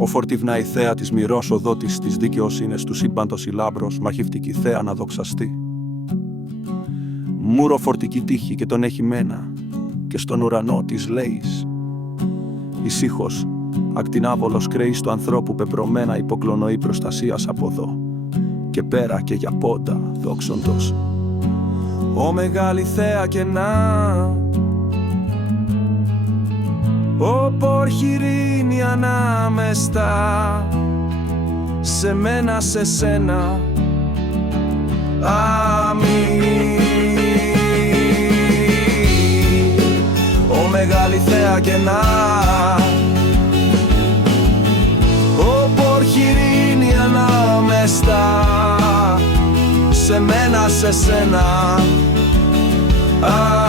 Ο φορτιβνά η θέα της μοιρός οδότης της δικαιοσύνης του σύμπαντος η λάμπρος, μαχευτική θέα να δοξαστεί. Μούρο φορτική τύχη και τον έχει μένα, και στον ουρανό της λέης. Ησύχως, ακτινάβολος κρέης του ανθρώπου πεπρωμένα υποκλονοή προστασίας από εδώ, και πέρα και για πόντα δόξοντος. Ω μεγάλη θέα κενά, ω πορχηρίνη ανάμεστα, σε μένα σε σένα, αμήν. Ω μεγάλη θέα κενά, ω πορχηρίνη ανάμεστα, σε μένα σε σένα, αμήν.